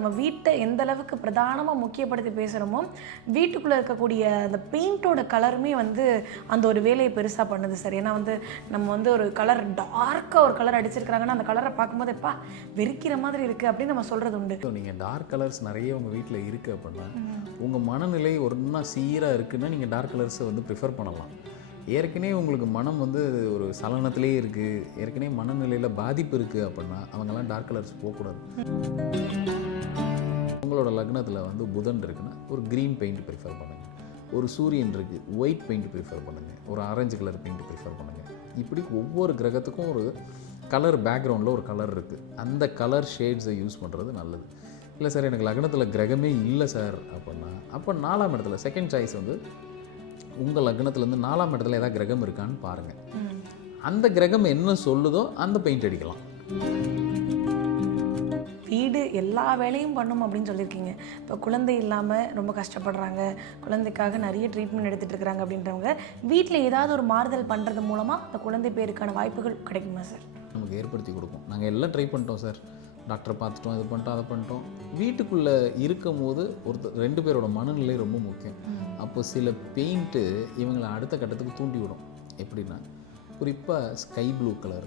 நம்ம வீட்டை எந்த அளவுக்கு பிரதானமாக முக்கியப்படுத்தி பேசுகிறோமோ வீட்டுக்குள்ளே இருக்கக்கூடிய அந்த பெயிண்டோட கலருமே வந்து அந்த ஒரு வேலையை பெருசாக பண்ணுது சார். ஏன்னா வந்து நம்ம வந்து ஒரு கலர் டார்க்காக ஒரு கலர் அடிச்சிருக்கிறாங்கன்னா அந்த கலரை பார்க்கும்போது எப்பா வெறிக்கிற மாதிரி இருக்குது அப்படின்னு நம்ம சொல்கிறது உண்டு. நீங்கள் டார்க் கலர்ஸ் நிறைய உங்கள் வீட்டில் இருக்குது அப்படின்னா உங்கள் மனநிலை ஒன்றா சீராக இருக்குன்னா நீங்கள் டார்க் கலர்ஸை வந்து ப்ரிஃபர் பண்ணலாம். ஏற்கனவே உங்களுக்கு மனம் வந்து ஒரு சலனத்திலே இருக்குது, ஏற்கனவே மனநிலையில் பாதிப்பு இருக்குது அப்படின்னா அவங்கெல்லாம் டார்க் கலர்ஸ் போகக்கூடாது. உங்களோட லக்னத்தில் வந்து புதன் இருக்குன்னா ஒரு க்ரீன் பெயிண்ட் ப்ரிஃபர் பண்ணுங்கள். ஒரு சூரியன் இருக்குது, ஒயிட் பெயிண்ட் ப்ரிஃபர் பண்ணுங்கள். ஒரு ஆரஞ்சு கலர் பெயிண்ட் ப்ரிஃபர் பண்ணுங்கள். இப்படி ஒவ்வொரு கிரகத்துக்கும் ஒரு கலர் பேக்ரவுண்டில் ஒரு கலர் இருக்குது. அந்த கலர் ஷேட்ஸை யூஸ் பண்ணுறது நல்லது. இல்லை சார் எனக்கு லக்னத்தில் கிரகமே இல்லை சார் அப்படின்னா அப்போ 4ஆம் இடத்துல செகண்ட் சாய்ஸ் வந்து உங்கள் லக்னத்துலேருந்து 4ஆம் இடத்துல ஏதாவது கிரகம் இருக்கான்னு பாருங்கள். அந்த கிரகம் என்ன சொல்லுதோ அந்த பெயிண்ட் அடிக்கலாம். வீடு எல்லா வேலையும் பண்ணும் அப்படின்னு சொல்லியிருக்கீங்க. இப்போ குழந்தை இல்லாமல் ரொம்ப கஷ்டப்படுறாங்க, குழந்தைக்காக நிறைய ட்ரீட்மெண்ட் எடுத்துகிட்டு இருக்கிறாங்க அப்படின்றவங்க வீட்டில் ஏதாவது ஒரு மாறுதல் பண்ணுறது மூலமாக அந்த குழந்தை பேருக்கான வாய்ப்புகள் கிடைக்குமா சார்? நமக்கு ஏற்படுத்தி கொடுக்கும். நாங்கள் எல்லாம் ட்ரை பண்ணிட்டோம் சார், டாக்டரை பார்த்துட்டோம், இது பண்ணிட்டோம், அதை பண்ணிட்டோம். வீட்டுக்குள்ளே இருக்கும் போது ரெண்டு பேரோட மனநிலை ரொம்ப முக்கியம். அப்போ சில பெயிண்ட்டு இவங்களை அடுத்த கட்டத்துக்கு தூண்டி விடும். எப்படின்னா குறிப்பாக ஸ்கை ப்ளூ கலர்,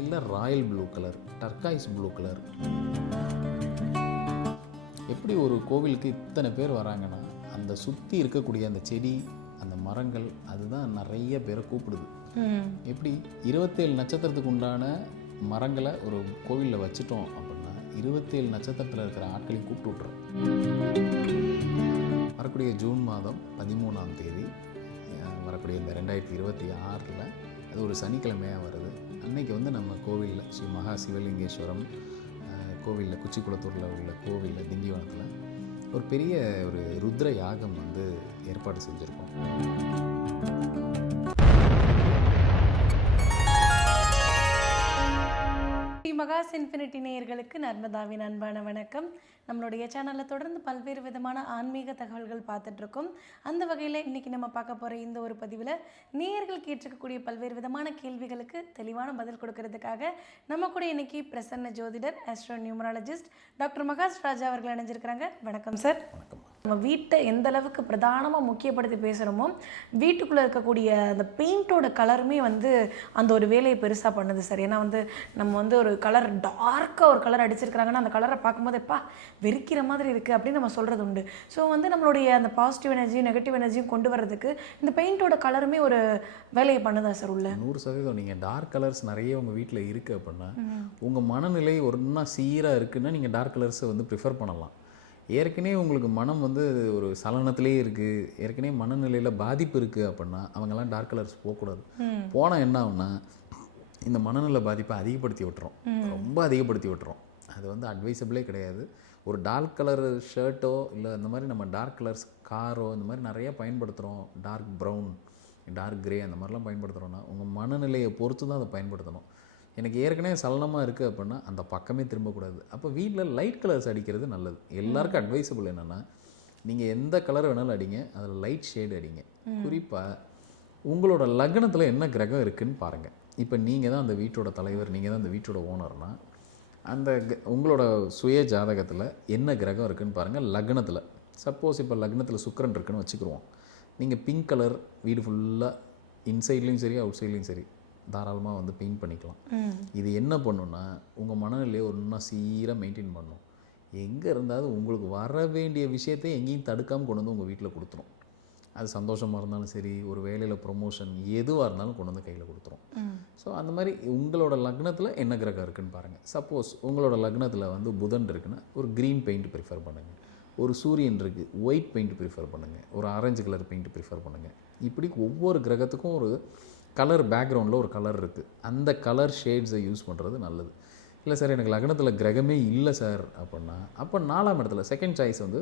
இல்லை Royal blue colour, turquoise blue colour. எப்படி ஒரு கோவிலுக்கு இத்தனை பேர் வராங்கன்னா அந்த சுற்றி இருக்கக்கூடிய அந்த செடி, அந்த மரங்கள் அதுதான் நிறைய பேரை கூப்பிடுது. எப்படி 27 நட்சத்திரத்துக்கு உண்டான மரங்களை ஒரு கோவிலில் வச்சுட்டோம் அப்படின்னா 27 நட்சத்திரத்தில் இருக்கிற ஆட்களையும் கூப்பிட்டு விட்றோம். வரக்கூடிய ஜூன் மாதம் 13ஆம் தேதி வரக்கூடிய இந்த 2026 அது ஒரு சனிக்கிழமையாக வருது. அன்னைக்கு வந்து நம்ம கோவிலில் ஸ்ரீ மகா சிவலிங்கேஸ்வரம் கோவிலில் குச்சிக்குளத்தூரில் உள்ள கோவிலில் திண்டிவனத்தில் ஒரு பெரிய ஒரு ருத்ர யாகம் வந்து ஏற்பாடு செஞ்சுருக்கோம். மகாஸ் இன்ஃபினிட்டி நேயர்களுக்கு நர்மதாவின் அன்பான வணக்கம். நம்மளுடைய சேனலில் தொடர்ந்து பல்வேறு விதமான ஆன்மீக தகவல்கள் பார்த்துட்ருக்கோம். அந்த வகையில் இன்றைக்கி நம்ம பார்க்க போகிற இந்த ஒரு பதிவில் நேயர்கள் கேட்டிருக்கக்கூடிய பல்வேறு விதமான கேள்விகளுக்கு தெளிவான பதில் கொடுக்கறதுக்காக நம்ம கூட இன்றைக்கி பிரசன்ன ஜோதிடர் ஆஸ்ட்ரோ நியூமராலஜிஸ்ட் டாக்டர் மகாஸ் ராஜா அவர்கள் இணைஞ்சிருக்கிறாங்க. வணக்கம் சார். வணக்கம். நம்ம வீட்டை எந்த அளவுக்கு பிரதானமாக முக்கியப்படுத்தி பேசுகிறோமோ வீட்டுக்குள்ளே இருக்கக்கூடிய அந்த பெயிண்டோட கலருமே வந்து அந்த ஒரு வேலையை பெருசாக பண்ணுது சார். ஏன்னா வந்து நம்ம வந்து ஒரு கலர் டார்க்காக ஒரு கலர் அடிச்சிருக்கிறாங்கன்னா அந்த கலரை பார்க்கும்போது எப்பா வெறிக்கிற மாதிரி இருக்குது அப்படின்னு நம்ம சொல்கிறது உண்டு. ஸோ வந்து நம்மளுடைய அந்த பாசிட்டிவ் எனர்ஜி நெகட்டிவ் எனர்ஜியும் கொண்டு வர்றதுக்கு இந்த பெயிண்டோட கலருமே ஒரு வேலையை பண்ணுதா சார் உள்ள? 100% நீங்கள் டார்க் கலர்ஸ் நிறைய உங்கள் வீட்டில் இருக்குது அப்படின்னா உங்கள் மனநிலை ஒன்றா சீராக இருக்குன்னா நீங்கள் டார்க் கலர்ஸை வந்து ப்ரிஃபர் பண்ணலாம். ஏற்கனவே உங்களுக்கு மனம் வந்து ஒரு சலனத்திலே இருக்குது, ஏற்கனவே மனநிலையில் பாதிப்பு இருக்குது அப்படின்னா அவங்கெல்லாம் டார்க் கலர்ஸ் போகக்கூடாது. போனால் என்ன ஆகும்னா இந்த மனநிலை பாதிப்பை அதிகப்படுத்தி விட்டுறோம், ரொம்ப அதிகப்படுத்தி விட்டுறோம். அது வந்து அட்வைசபிளே கிடையாது. ஒரு டார்க் கலர் ஷர்ட்டோ இல்லை இந்த மாதிரி நம்ம டார்க் கலர்ஸ் காரோ இந்த மாதிரி நிறையா பயன்படுத்துகிறோம், டார்க் ப்ரௌன், டார்க் கிரே அந்த மாதிரிலாம் பயன்படுத்துகிறோன்னா உங்கள் மனநிலையை பொறுத்து தான் அதை பயன்படுத்தணும். எனக்கு ஏற்கனவே சலனமாக இருக்குது அப்படின்னா அந்த பக்கமே திரும்பக்கூடாது. அப்போ வீட்டில் லைட் கலர்ஸ் அடிக்கிறது நல்லது. எல்லாருக்கும் அட்வைசபிள் என்னென்னா நீங்கள் எந்த கலர் வேணாலும் அடிங்க, அதில் லைட் ஷேடு அடிங்க. குறிப்பாக உங்களோட லக்னத்தில் என்ன கிரகம் இருக்குதுன்னு பாருங்கள். இப்போ நீங்கள் தான் அந்த வீட்டோட தலைவர், நீங்கள் தான் அந்த வீட்டோட ஓனர்னால் அந்த உங்களோட சுய ஜாதகத்தில் என்ன கிரகம் இருக்குதுன்னு பாருங்கள். லக்னத்தில் சப்போஸ் இப்போ லக்னத்தில் சுக்கிரன் இருக்குன்னு வச்சுக்கிருவோம். நீங்கள் பிங்க் கலர் வீடு ஃபுல்லாக இன்சைட்லேயும் சரி அவுட் சைட்லேயும் சரி தாராளமாக வந்து பெயிண்ட் பண்ணிக்கலாம். இது என்ன பண்ணுன்னா உங்கள் மனநிலையை ஒன்றா சீராக மெயின்டைன் பண்ணும். எங்கே இருந்தாலும் உங்களுக்கு வர வேண்டிய விஷயத்தை எங்கேயும் தடுக்காமல் கொண்டு வந்து உங்கள் வீட்டில் கொடுத்துரும். அது சந்தோஷமாக இருந்தாலும் சரி, ஒரு வேலையில் ப்ரொமோஷன் எதுவாக இருந்தாலும் கொண்டு வந்து கையில் கொடுத்துரும். ஸோ அந்த மாதிரி உங்களோட லக்னத்தில் என்ன கிரகம் இருக்குதுன்னு பாருங்கள். சப்போஸ் உங்களோட லக்னத்தில் வந்து புதன் இருக்குன்னா ஒரு க்ரீன் பெயிண்ட் ப்ரிஃபர் பண்ணுங்கள். ஒரு சூரியன் இருக்குது, ஒயிட் பெயிண்ட் ப்ரிஃபர் பண்ணுங்கள். ஒரு ஆரஞ்சு கலர் பெயிண்ட் ப்ரிஃபர் பண்ணுங்கள். இப்படி ஒவ்வொரு கிரகத்துக்கும் ஒரு கலர் பேக்ரவுண்டில் ஒரு கலர் இருக்குது. அந்த கலர் ஷேட்ஸை யூஸ் பண்ணுறது நல்லது. இல்லை சார் எனக்கு லக்னத்தில் கிரகமே இல்லை சார் அப்படின்னா அப்போ 4ஆம் இடத்துல செகண்ட் சாய்ஸ் வந்து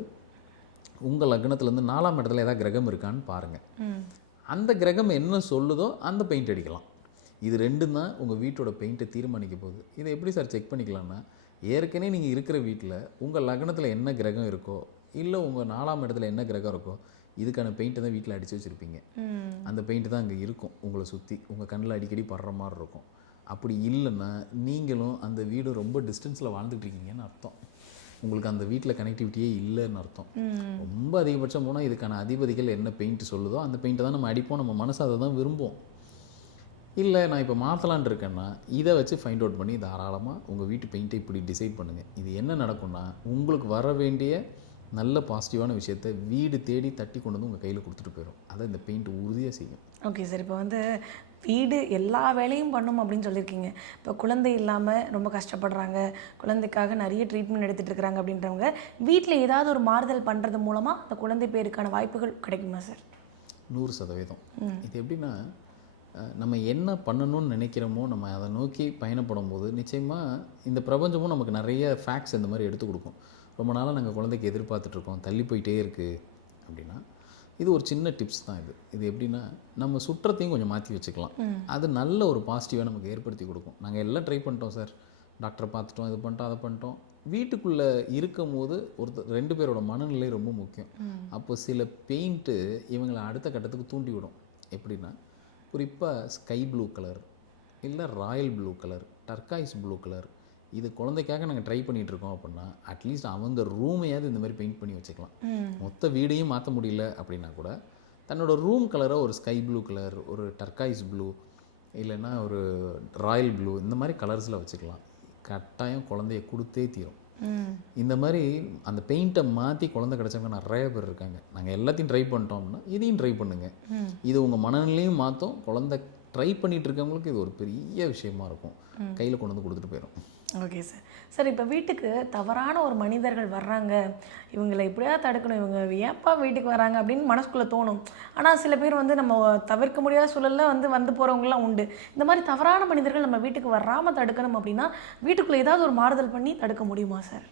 உங்கள் லக்னத்துலேருந்து 4ஆம் இடத்துல ஏதாவது கிரகம் இருக்கான்னு பாருங்கள். அந்த கிரகம் என்ன சொல்லுதோ அந்த பெயிண்ட் அடிக்கலாம். இது ரெண்டும் தான் உங்கள் வீட்டோட பெயிண்ட்டை தீர்மானிக்க போகுது. இதை எப்படி சார் செக் பண்ணிக்கலாம்னா ஏற்கனவே நீங்கள் இருக்கிற வீட்டில் உங்கள் லக்னத்தில் என்ன கிரகம் இருக்கோ இல்லை உங்கள் 4ஆம் இடத்துல என்ன கிரகம் இருக்கோ இதுக்கான பெயிண்ட்டை தான் வீட்டில் அடித்து வச்சுருப்பீங்க. அந்த பெயிண்ட்டு தான் அங்கே இருக்கும் உங்களை சுற்றி, உங்கள் கண்ணில் அடிக்கடி படுற மாதிரி இருக்கும். அப்படி இல்லைன்னா நீங்களும் அந்த வீடு ரொம்ப டிஸ்டன்ஸில் வாழ்ந்துட்டு இருக்கீங்கன்னு அர்த்தம். உங்களுக்கு அந்த வீட்டில் கனெக்டிவிட்டியே இல்லைன்னு அர்த்தம். ரொம்ப அதிகபட்சம் போனால் இதுக்கான அதிபதிகள் என்ன பெயிண்ட் சொல்லுதோ அந்த பெயிண்ட்டை தான் நம்ம அடிப்போம், நம்ம மனசு அதை தான் விரும்பும். இல்லை நான் இப்போ மாற்றலான் இருக்கேன்னா இதை வச்சு ஃபைண்ட் அவுட் பண்ணி தாராளமாக உங்கள் வீட்டு பெயிண்ட்டை இப்படி டிசைட் பண்ணுங்கள். இது என்ன நடக்கும்னா உங்களுக்கு வர வேண்டிய நல்ல பாசிட்டிவான விஷயத்தை வீடு தேடி தட்டி கொண்டு வந்து உங்கள் கையில் கொடுத்துட்டு போயிடும். அதை இந்த பெயிண்ட் உறுதியாக செய்யும். ஓகே சார், இப்போ வந்து வீடு எல்லா வேலையும் பண்ணும் அப்படின்னு சொல்லியிருக்கீங்க. இப்போ குழந்தை இல்லாமல் ரொம்ப கஷ்டப்படுறாங்க, குழந்தைக்காக நிறைய ட்ரீட்மெண்ட் எடுத்துகிட்டு இருக்கிறாங்க அப்படின்றவங்க வீட்டில் ஏதாவது ஒரு மாறுதல் பண்ணுறது மூலமாக அந்த குழந்தை பேருக்கான வாய்ப்புகள் கிடைக்குமா சார்? 100%. இது எப்படின்னா நம்ம என்ன பண்ணணும்னு நினைக்கிறோமோ நம்ம அதை நோக்கி பயணப்படும் போது நிச்சயமாக இந்த பிரபஞ்சமும் நமக்கு நிறைய ஃபேக்ட்ஸ் இந்த மாதிரி எடுத்து கொடுக்கும். ரொம்ப நாளாக நாங்கள் குழந்தைக்கு எதிர்பார்த்துட்ருக்கோம், தள்ளி போயிட்டே இருக்குது அப்படின்னா இது ஒரு சின்ன டிப்ஸ் தான். இது எப்படின்னா நம்ம சுற்றத்தையும் கொஞ்சம் மாற்றி வச்சுக்கலாம். அது நல்ல ஒரு பாசிட்டிவாக நமக்கு ஏற்படுத்தி கொடுக்கும். நாங்கள் எல்லாம் ட்ரை பண்ணிட்டோம் சார், டாக்டரை பார்த்துட்டோம், இது பண்ணிட்டோம் அதை பண்ணிட்டோம். வீட்டுக்குள்ளே இருக்கும் போது ரெண்டு பேரோட மனநிலை ரொம்ப முக்கியம். அப்போ சில பெயிண்ட்டு இவங்களை அடுத்த கட்டத்துக்கு தூண்டி விடும். எப்படின்னா குறிப்பாக ஸ்கை ப்ளூ கலர், இல்லை Royal blue colour, turquoise blue colour, இது குழந்தைக்காக நாங்கள் ட்ரை பண்ணிகிட்ருக்கோம் அப்படின்னா அட்லீஸ்ட் அவங்க ரூமையாவது இந்த மாதிரி பெயிண்ட் பண்ணி வச்சுக்கலாம். மொத்த வீடையும் மாற்ற முடியல அப்படின்னா கூட தன்னோட ரூம் கலரை ஒரு ஸ்கை ப்ளூ கலர், ஒரு டர்காய்ஸ் ப்ளூ, இல்லைன்னா ஒரு ராயல் ப்ளூ, இந்த மாதிரி கலர்ஸில் வச்சுக்கலாம். கட்டாயம் குழந்தைய கொடுத்தே தீரும். இந்த மாதிரி அந்த பெயிண்ட்டை மாற்றி குழந்தை கிடச்சவங்க நிறைய பேர் இருக்காங்க. நாங்கள் எல்லாத்தையும் ட்ரை பண்ணிட்டோம்னா இதையும் ட்ரை பண்ணுங்கள். இது உங்கள் மனநிலையும் மாற்றும். குழந்தை ட்ரை பண்ணிகிட்டு இருக்கவங்களுக்கு இது ஒரு பெரிய விஷயமா இருக்கும். கையில் கொண்டு வந்து கொடுத்துட்டு போயிடும். Okay sir. சார், இப்போ வீட்டுக்கு தவறான ஒரு மனிதர்கள் வர்றாங்க, இவங்களை எப்படியாவது தடுக்கணும், இவங்க ஏப்பா வீட்டுக்கு வராங்க அப்படின்னு மனசுக்குள்ளே தோணும். ஆனால் சில பேர் வந்து நம்ம தவிர்க்க முடியாத சூழலில் வந்து போகிறவங்களாம் உண்டு. இந்த மாதிரி தவறான மனிதர்கள் நம்ம வீட்டுக்கு வராமல் தடுக்கணும் அப்படின்னா வீட்டுக்குள்ளே ஏதாவது ஒரு மாறுதல் பண்ணி தடுக்க முடியுமா சார்?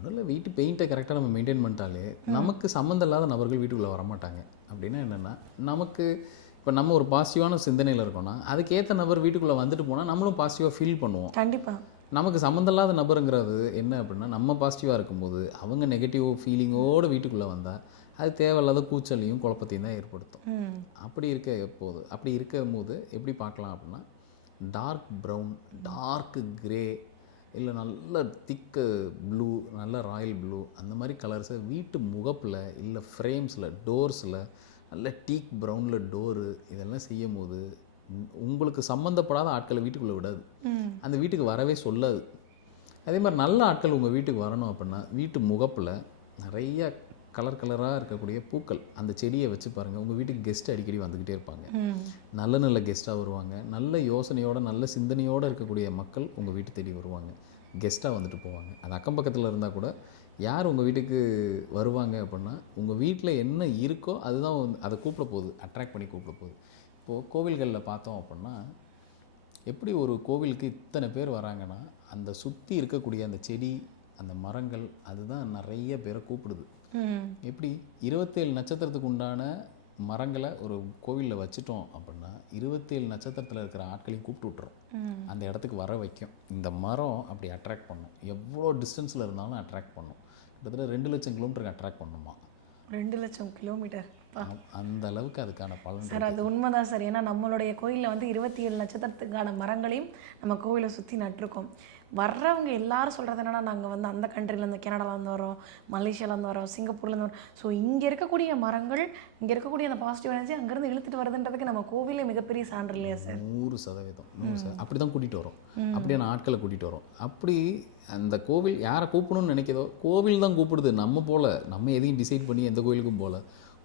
முதல்ல வீட்டு பெயிண்ட்டை கரெக்டாக நம்ம மெயின்டைன் பண்ணிட்டாலே நமக்கு சம்மந்தம் இல்லாத நபர்கள் வீட்டுக்குள்ளே வரமாட்டாங்க. அப்படின்னா என்னென்னா நமக்கு இப்போ நம்ம ஒரு பாசிட்டிவான சிந்தனையில் இருக்கோம்னா அதுக்கேற்ற நபர் வீட்டுக்குள்ளே வந்துட்டு போனால் நம்மளும் பாசிட்டிவாக ஃபீல் பண்ணுவோம். கண்டிப்பாக. நமக்கு சம்மந்தம் இல்லாத நபருங்கிறது என்ன அப்படின்னா நம்ம பாசிட்டிவாக இருக்கும்போது அவங்க நெகட்டிவ் ஃபீலிங்கோடு வீட்டுக்குள்ளே வந்தால் அது தேவையில்லாத கூச்சலையும் குழப்பத்தையும் தான் ஏற்படுத்தும். அப்படி இருக்கும் போது எப்படி பார்க்கலாம் அப்படின்னா டார்க் ப்ரௌன், டார்க் கிரே, இல்லை நல்ல திக்கு ப்ளூ, நல்ல ராயல் ப்ளூ, அந்த மாதிரி கலர்ஸை வீட்டு முகப்பில் இல்லை ஃப்ரேம்ஸில் டோர்ஸில் நல்ல டீக் ப்ரௌனில் டோரு இதெல்லாம் செய்யும் போது உங்களுக்கு சம்மந்தப்படாத ஆட்களை வீட்டுக்குள்ளே விடாது, அந்த வீட்டுக்கு வரவே சொல்லாது. அதே மாதிரி நல்ல ஆட்கள் உங்கள் வீட்டுக்கு வரணும் அப்படின்னா வீட்டு முகப்பில் நிறைய கலராக இருக்கக்கூடிய பூக்கள், அந்த செடியை வச்சு பாருங்கள். உங்கள் வீட்டுக்கு கெஸ்ட் அடிக்கடி வந்துக்கிட்டே இருப்பாங்க. நல்ல கெஸ்ட்டாக வருவாங்க. நல்ல யோசனையோடு நல்ல சிந்தனையோடு இருக்கக்கூடிய மக்கள் உங்கள் வீட்டு தேடி வருவாங்க, கெஸ்ட்டாக வந்துட்டு போவாங்க. அது அக்கம் பக்கத்தில் இருந்தால் கூட யார் உங்கள் வீட்டுக்கு வருவாங்க அப்படின்னா உங்கள் வீட்டில் என்ன இருக்கோ அதுதான் அதை கூப்பிட போகுது, அட்ராக்ட் பண்ணி கூப்பிட போகுது. இப்போது கோவில்களில் பார்த்தோம் அப்படின்னா எப்படி ஒரு கோவிலுக்கு இத்தனை பேர் வராங்கன்னா அந்த சுற்றி இருக்கக்கூடிய அந்த செடி, அந்த மரங்கள், அதுதான் நிறைய பேரை கூப்பிடுது. எப்படி 27 நட்சத்திரத்துக்கு உண்டான மரங்களை ஒரு கோவிலில் வச்சுட்டோம் அப்படின்னா 27 நட்சத்திரத்தில் இருக்கிற ஆட்களையும் கூப்பிட்டு விட்டுறோம், அந்த இடத்துக்கு வர வைக்கும். இந்த மரம் அப்படி அட்ராக்ட் பண்ணும். எவ்வளோ டிஸ்டன்ஸில் இருந்தாலும் அட்ராக்ட் பண்ணும். கிட்டத்தட்ட 2 லட்சம் கிலோமீட்டருக்கு அட்ராக்ட் பண்ணுமா. 2 லட்சம் கிலோமீட்டர் அந்த அளவுக்கு அதுக்கான பலன் சார். அது உண்மைதான் சார். ஏன்னா நம்மளுடைய கோயிலில் வந்து 27 நட்சத்திரத்துக்கான மரங்களையும் நம்ம கோவிலை சுற்றி நட்டிருக்கோம். வர்றவங்க எல்லாரும் சொல்கிறது என்னென்னா நாங்கள் வந்து அந்த கண்ட்ரிலேருந்து, கனடாலேருந்து வரோம், மலேசியாவிலேருந்து வரோம், சிங்கப்பூர்லேருந்து வரோம். ஸோ இங்கே இருக்கக்கூடிய மரங்கள், இங்கே இருக்கக்கூடிய அந்த பாசிட்டிவ் எனர்ஜி அங்கேருந்து இழுத்துட்டு வருதுன்றதுக்கு நம்ம கோவிலே மிகப்பெரிய சான்று இல்லையா சார்? 100% அப்படி தான் கூட்டிகிட்டு வரோம். அப்படியே ஆட்களை கூட்டிகிட்டு வரோம். அப்படி அந்த கோவில் யாரை கூப்பிடணும்னு நினைக்கிறதோ கோவில் தான் கூப்பிடுது. நம்ம எதையும் டிசைட் பண்ணி எந்த கோவிலுக்கும் போகல,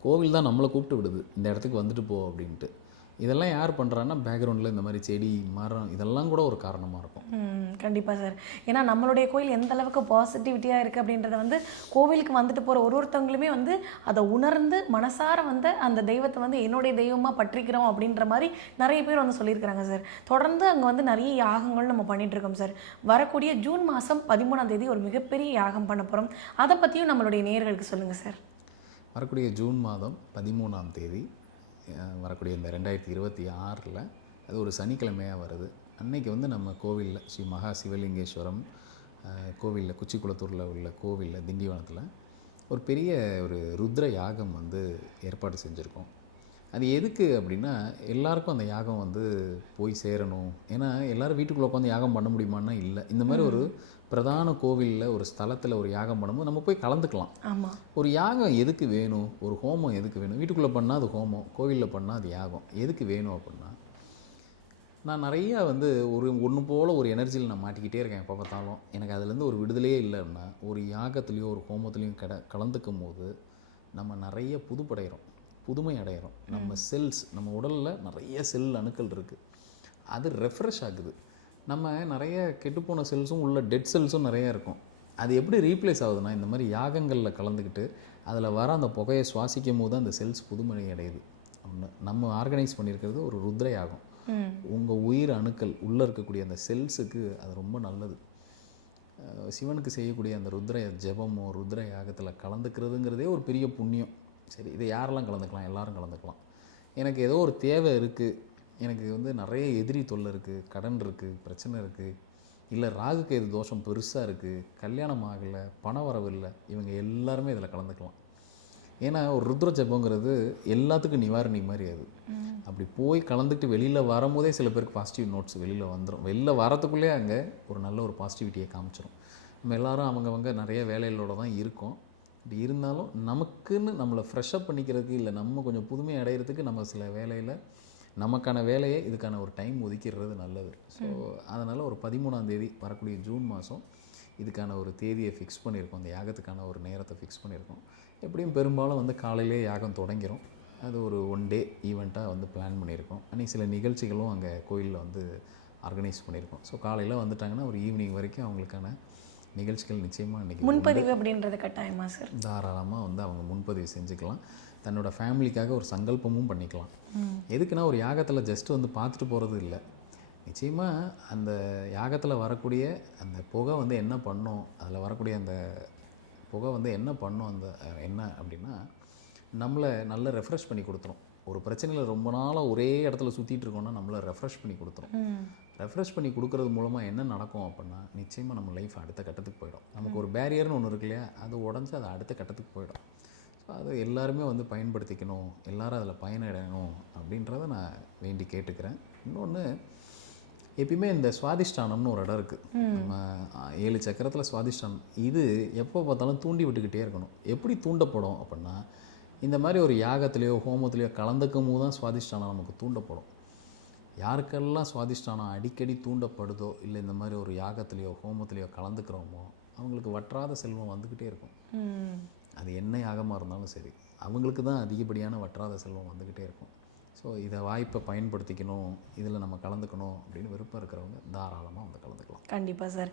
கோவில் தான் நம்மளை கூப்பிட்டு விடுது, இந்த இடத்துக்கு வந்துட்டு போ அப்படின்ட்டு. இதெல்லாம் யார் பண்ணுறான்னா பேக்ரவுண்டில் இந்த மாதிரி செடி மரம் இதெல்லாம் கூட ஒரு காரணமாக இருக்கும். கண்டிப்பாக சார். ஏன்னா நம்மளுடைய கோயில் எந்த அளவுக்கு பாசிட்டிவிட்டியாக இருக்குது அப்படின்றத வந்து கோவிலுக்கு வந்துட்டு போகிற ஒருத்தவங்களுமே வந்து அதை உணர்ந்து மனசார வந்து அந்த தெய்வத்தை வந்து என்னுடைய தெய்வமாக பற்றிக்கிறோம் அப்படின்ற மாதிரி நிறைய பேர் வந்து சொல்லியிருக்கிறாங்க சார். தொடர்ந்து அங்கே வந்து நிறைய யாகங்கள் நம்ம பண்ணிகிட்ருக்கோம் சார். வரக்கூடிய ஜூன் மாதம் 13ஆம் தேதி ஒரு மிகப்பெரிய யாகம் பண்ண போகிறோம். அதை பற்றியும் நம்மளுடைய நேயர்களுக்கு சொல்லுங்கள் சார். வரக்கூடிய ஜூன் மாதம் 13ஆம் தேதி வரக்கூடிய இந்த 2026 அது ஒரு சனிக்கிழமையாக வருது. அன்னைக்கு வந்து நம்ம கோவிலில் ஸ்ரீ மகா சிவலிங்கேஸ்வரம் கோவிலில் குச்சிக்குளத்தூரில் உள்ள கோவிலில் திண்டிவனத்தில் ஒரு பெரிய ஒரு ருத்ர யாகம் வந்து ஏற்பாடு செஞ்சுருக்கோம். அது எதுக்கு அப்படின்னா எல்லாருக்கும் அந்த யாகம் வந்து போய் சேரணும். ஏன்னா எல்லோரும் வீட்டுக்குள்ளே உட்காந்து யாகம் பண்ண முடியுமான்னா இல்லை. இந்த மாதிரி ஒரு பிரதான கோவிலில் ஒரு ஸ்தலத்தில் ஒரு யாகம் பண்ணும்போது நம்ம போய் கலந்துக்கலாம். ஆமாம். ஒரு யாகம் எதுக்கு வேணும், ஒரு ஹோமம் எதுக்கு வேணும்? வீட்டுக்குள்ளே பண்ணால் அது ஹோமம், கோவிலில் பண்ணால் அது யாகம். எதுக்கு வேணும் அப்படின்னா, நான் நிறையா வந்து ஒன்று போல் ஒரு எனர்ஜியில் நான் மாட்டிக்கிட்டே இருக்கேன் எப்போ பார்த்தாலும். எனக்கு அதுலேருந்து ஒரு விடுதலையே இல்லை அப்படின்னா, ஒரு யாகத்துலேயோ ஒரு ஹோமத்துலேயும் கலந்துக்கும் போது நம்ம நிறைய புதுமை அடைகிறோம். நம்ம செல்ஸ், நம்ம உடலில் நிறைய செல் அணுக்கள் இருக்குது, அது ரெஃப்ரெஷ் ஆகுது. நம்ம நிறைய கெட்டுப்போன செல்ஸும் உள்ள டெட் செல்ஸும் நிறையா இருக்கும். அது எப்படி ரீப்ளேஸ் ஆகுதுன்னா, இந்த மாதிரி யாகங்களில் கலந்துக்கிட்டு அதில் வர அந்த புகையை சுவாசிக்கும் போது அந்த செல்ஸ் புதுமை அடையுது. ஒன்று நம்ம ஆர்கனைஸ் பண்ணியிருக்கிறது ஒரு ருத்ர யாகம். உங்கள் உயிர் அணுக்கள் உள்ளே இருக்கக்கூடிய அந்த செல்ஸுக்கு அது ரொம்ப நல்லது. சிவனுக்கு செய்யக்கூடிய அந்த ருத்ர ஜெபமோ ருத்ர யாகத்தில் கலந்துக்கிறதுங்கிறதே ஒரு பெரிய புண்ணியம். சரி, இதை யாரெல்லாம் கலந்துக்கலாம்? எல்லாரும் கலந்துக்கலாம். எனக்கு ஏதோ ஒரு தேவை இருக்குது, எனக்கு வந்து நிறைய எதிரி தொல்லை இருக்குது, கடன் இருக்குது, பிரச்சனை இருக்குது, இல்லை ராகுக்கு எது தோஷம் பெருசாக இருக்குது, கல்யாணம் ஆகலை, பண வரவு இல்லை, இவங்க எல்லாருமே இதில் கலந்துக்கலாம். ஏன்னா ஒரு ருத்ர ஜபங்கிறது எல்லாத்துக்கும் நிவாரணி மாதிரி. அது அப்படி போய் கலந்துக்கிட்டு வெளியில் வரும்போதே சில பேருக்கு பாசிட்டிவ் நோட்ஸ் வெளியில் வந்துடும். வெளியில் வரத்துக்குள்ளே அங்கே ஒரு நல்ல ஒரு பாசிட்டிவிட்டியை காமிச்சிடும். நம்ம எல்லோரும் அவங்கவங்க நிறைய வேலைகளோடு தான் இருக்கோம். இப்படி இருந்தாலும் நமக்குன்னு நம்மளை ஃப்ரெஷ்அப் பண்ணிக்கிறதுக்கு, இல்லை நம்ம கொஞ்சம் புதுமை அடைகிறதுக்கு நம்ம சில வேலையில் நமக்கான வேலையை இதுக்கான ஒரு டைம் ஒதுக்கிடுறது நல்லது. ஸோ அதனால் ஒரு 13ஆம் தேதி வரக்கூடிய ஜூன் மாதம் இதுக்கான ஒரு தேதியை ஃபிக்ஸ் பண்ணியிருக்கோம். அந்த யாகத்துக்கான ஒரு நேரத்தை ஃபிக்ஸ் பண்ணியிருக்கோம். எப்படியும் பெரும்பாலும் வந்து காலையிலே யாகம் தொடங்கிடும். அது ஒரு 1 டே ஈவெண்ட்டாக வந்து பிளான் பண்ணியிருக்கோம். அன்றைக்கி சில நிகழ்ச்சிகளும் அங்கே கோயிலில் வந்து ஆர்கனைஸ் பண்ணியிருக்கோம். ஸோ காலையில் வந்துட்டாங்கன்னா ஒரு ஈவினிங் வரைக்கும் அவங்களுக்கான நிகழ்ச்சிகள் நிச்சயமாக இன்றைக்கி முன்பதிவு அப்படின்றது கட்டாயமா சார்? தாராளமாக வந்து அவங்க முன்பதிவு செஞ்சுக்கலாம். தன்னோட ஃபேமிலிக்காக ஒரு சங்கல்பமும் பண்ணிக்கலாம். எதுக்குன்னா ஒரு யாகத்தில் ஜஸ்ட் வந்து பார்த்துட்டு போகிறது இல்லை. நிச்சயமாக அந்த யாகத்தில் வரக்கூடிய அந்த புகை வந்து என்ன பண்ணும், அதில் வரக்கூடிய அந்த புகை வந்து என்ன பண்ணும், அந்த என்ன அப்படின்னா நம்மளை நல்லா ரெஃப்ரெஷ் பண்ணி கொடுத்துரும். ஒரு பிரச்சனையில் ரொம்ப நாளாக ஒரே இடத்துல சுற்றிட்டு இருக்கோன்னா நம்மளை ரெஃப்ரெஷ் பண்ணி கொடுத்துரும். ரெஃப்ரெஷ் பண்ணி கொடுக்கறது மூலமாக என்ன நடக்கும் அப்படின்னா, நிச்சயமாக நம்ம லைஃப் அடுத்த கட்டத்துக்கு போயிடும். நமக்கு ஒரு பேரியர்னு ஒன்று இருக்கு இல்லையா, அது உடஞ்சி அது அடுத்த கட்டத்துக்கு போயிடும். ஸோ அதை எல்லாருமே வந்து பயன்படுத்திக்கணும், எல்லோரும் அதில் பயனடையணும் அப்படின்றத நான் வேண்டி கேட்டுக்கிறேன். இன்னொன்று, எப்பயுமே இந்த சுவாதிஷ்டானம்னு ஒரு இடம் இருக்குது. நம்ம 7 சக்கரத்தில் சுவாதிஷ்டானம், இது எப்போ பார்த்தாலும் தூண்டி விட்டுக்கிட்டே இருக்கணும். எப்படி தூண்டப்படும் அப்படின்னா, இந்த மாதிரி ஒரு யாகத்திலேயோ ஹோமத்திலேயோ கலந்துக்கும் போது தான் சுவாதிஷ்டானம் நமக்கு தூண்டப்படும். யாருக்கெல்லாம் சுவாதிஷ்டானம் அடிக்கடி தூண்டப்படுதோ, இல்லை இந்த மாதிரி ஒரு யாகத்திலேயோ ஹோமத்திலேயோ கலந்துக்கிறோமோ, அவங்களுக்கு வற்றாத செல்வம் வந்துக்கிட்டே இருக்கும். அது என்ன யாகமாக இருந்தாலும் சரி, அவங்களுக்கு தான் அதிகப்படியான வற்றாத செல்வம் வந்துக்கிட்டே இருக்கும். ஸோ இதை வாய்ப்பை பயன்படுத்திக்கணும், இதில் நம்ம கலந்துக்கணும் அப்படின்னு விருப்பம் இருக்கிறவங்க தாராளமாக வந்து கலந்துக்கலாம். கண்டிப்பாக சார்.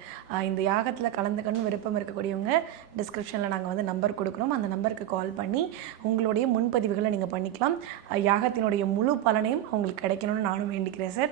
இந்த யாகத்தில் கலந்துக்கணும் விருப்பம் இருக்கக்கூடியவங்க டிஸ்கிரிப்ஷனில் நாங்கள் வந்து நம்பர் கொடுக்குறோம். அந்த நம்பருக்கு கால் பண்ணி உங்களுடைய முன்பதிவுகளை நீங்கள் பண்ணிக்கலாம். யாகத்தினுடைய முழு பலனையும் அவங்களுக்கு கிடைக்கணும்னு நானும் வேண்டிக்கிறேன் சார்.